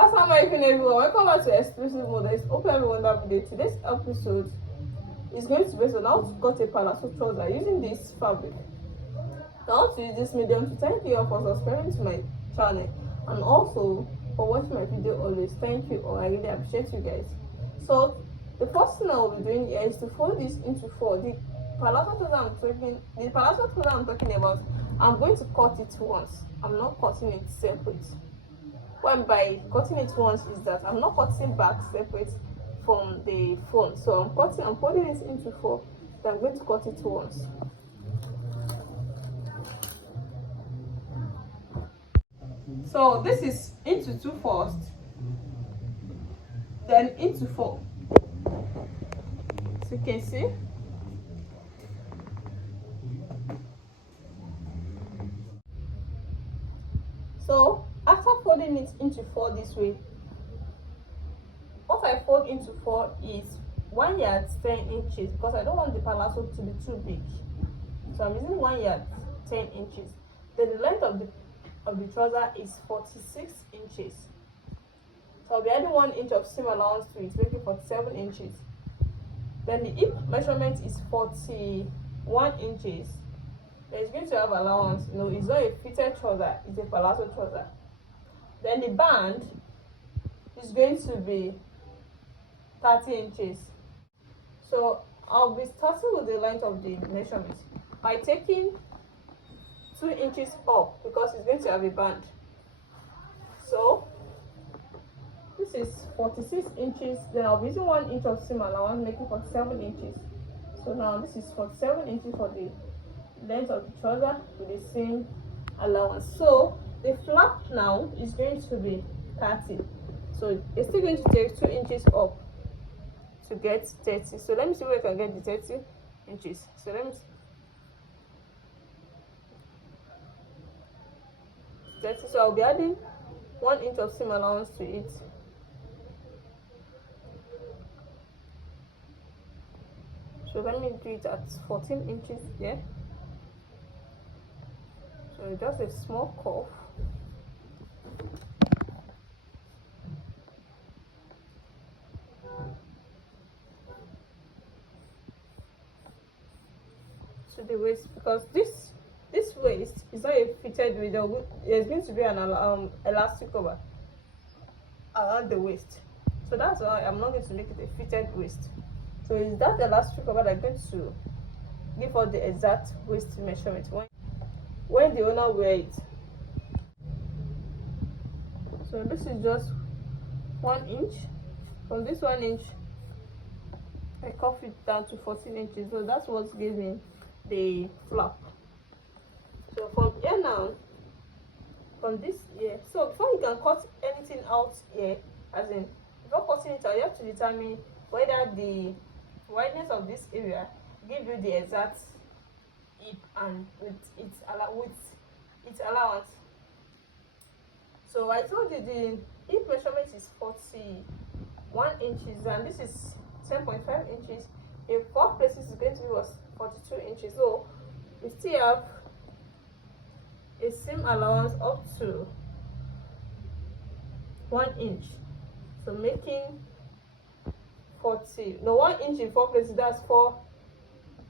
Assalamu alaikum everyone, welcome back to Xclusive Modest. Hope everyone have a good day. Today's episode is going to be based on how to cut a palazzo trouser using this fabric. I want to use this medium to thank you all for subscribing to my channel and also for watching my video always. Thank you all, I really appreciate you guys. So the first thing I will be doing here is to fold this into four. The palazzo trouser I'm talking about, I'm going to cut it once. I'm not cutting it separate. When by cutting it once is that I'm not cutting back separate from the front. So I'm putting it into four, then I'm going to cut it once. So this is into two first, then into four. So you can see. So after folding it into four this way, what I fold into four is 1 yard 10 inches because I don't want the palazzo to be too big. So I'm using 1 yard 10 inches. Then the length of the trouser is 46 inches. So I'll be adding 1 inch of seam allowance to it, making 47 inches. Then the hip measurement is 41 inches. It's going to have allowance. No, it's not a fitted trouser, it's a palazzo trouser. Then the band is going to be 30 inches. So I'll be starting with the length of the measurement by taking 2 inches up because it's going to have a band. So this is 46 inches. Then I'll be using 1 inch of seam allowance, making 47 inches. So now this is 47 inches for the length of the trouser with the same allowance. So the flap now is going to be 30. So it's still going to take 2 inches up to get 30. So let me see where I can get the 30 inches. So let me see. 30. So I'll be adding 1 inch of seam allowance to it. So let me do it at 14 inches here. So just a small curve. To the waist, because this waist is not a fitted waist. There's going to be an elastic cover around the waist. So that's why I'm not going to make it a fitted waist. So it's that elastic cover that's going to give us the exact waist measurement when the owner wears it. So this is just 1 inch. From this 1 inch I curve it down to 14 inches. So that's what gives me the flap. So from here now, from this here, so before you can cut anything out here, as in before cutting it out, you have to determine whether the wideness of this area give you the exact hip and with its allowance. So I told you the hip measurement is 41 inches and this is 10.5 inches. In 4 places is going to be 42 inches. So we still have a seam allowance up to 1 inch. So making 1 inch in 4 places, that's 4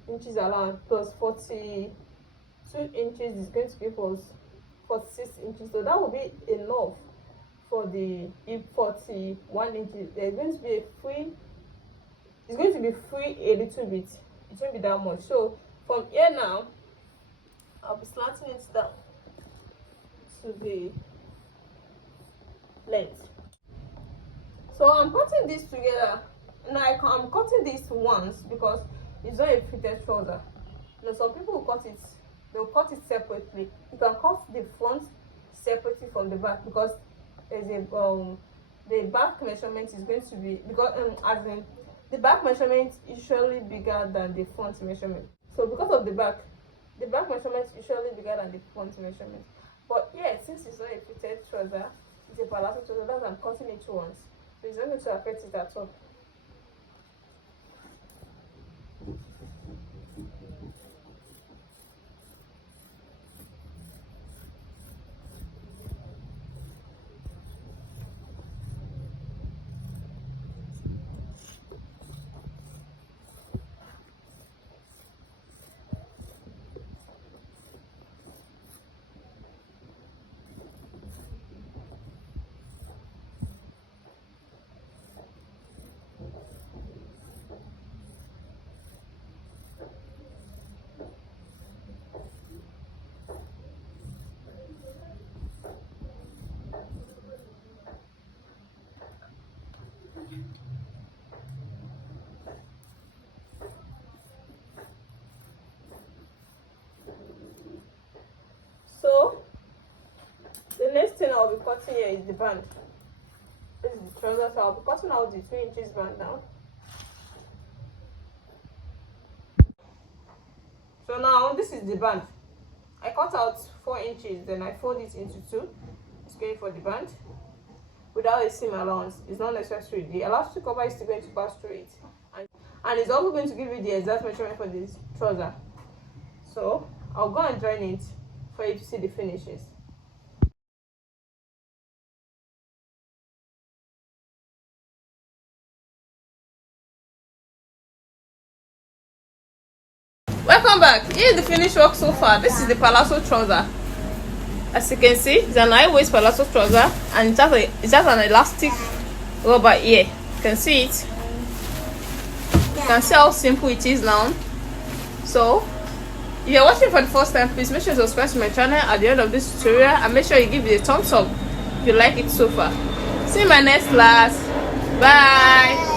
inches allowance plus 42 inches is going to give us 46 inches. So that will be enough for the hip 41 inches. There's going to be a free, it's going to be free a little bit. It won't be that much. So from here now, I'll be slanting it down to the length. So I'm cutting this together. Now I'm cutting this once because it's not a fitted trouser. Now some people will cut it, they'll cut it separately. You can cut the front separately from the back because there's a the back measurement is going to be, because as in the back measurement is usually bigger than the front measurement. So because of the back measurement is usually bigger than the front measurement. But yeah, since it's not a fitted trouser, it's a palazzo trouser, that's I'm cutting it once. So it's not going to affect it at all. I'll be cutting here is the band. This is the trouser, so I'll be cutting out the 2 inches band now. So now this is the band. I cut out 4 inches, then I fold it into 2. It's going for the band without a seam allowance. It's not necessary. The elastic cover is still going to pass through it, and it's also going to give you the exact measurement for this trouser. So I'll go and join it for you to see the finishes. Welcome back. Here is the finished work so far. This is the palazzo trouser. As you can see, it's an high waist palazzo trouser, and it has an elastic rubber here. You can see it. You can see how simple it is now. So if you're watching for the first time, please make sure to subscribe to my channel at the end of this tutorial, and make sure you give it a thumbs up if you like it so far. See you in my next class. Bye.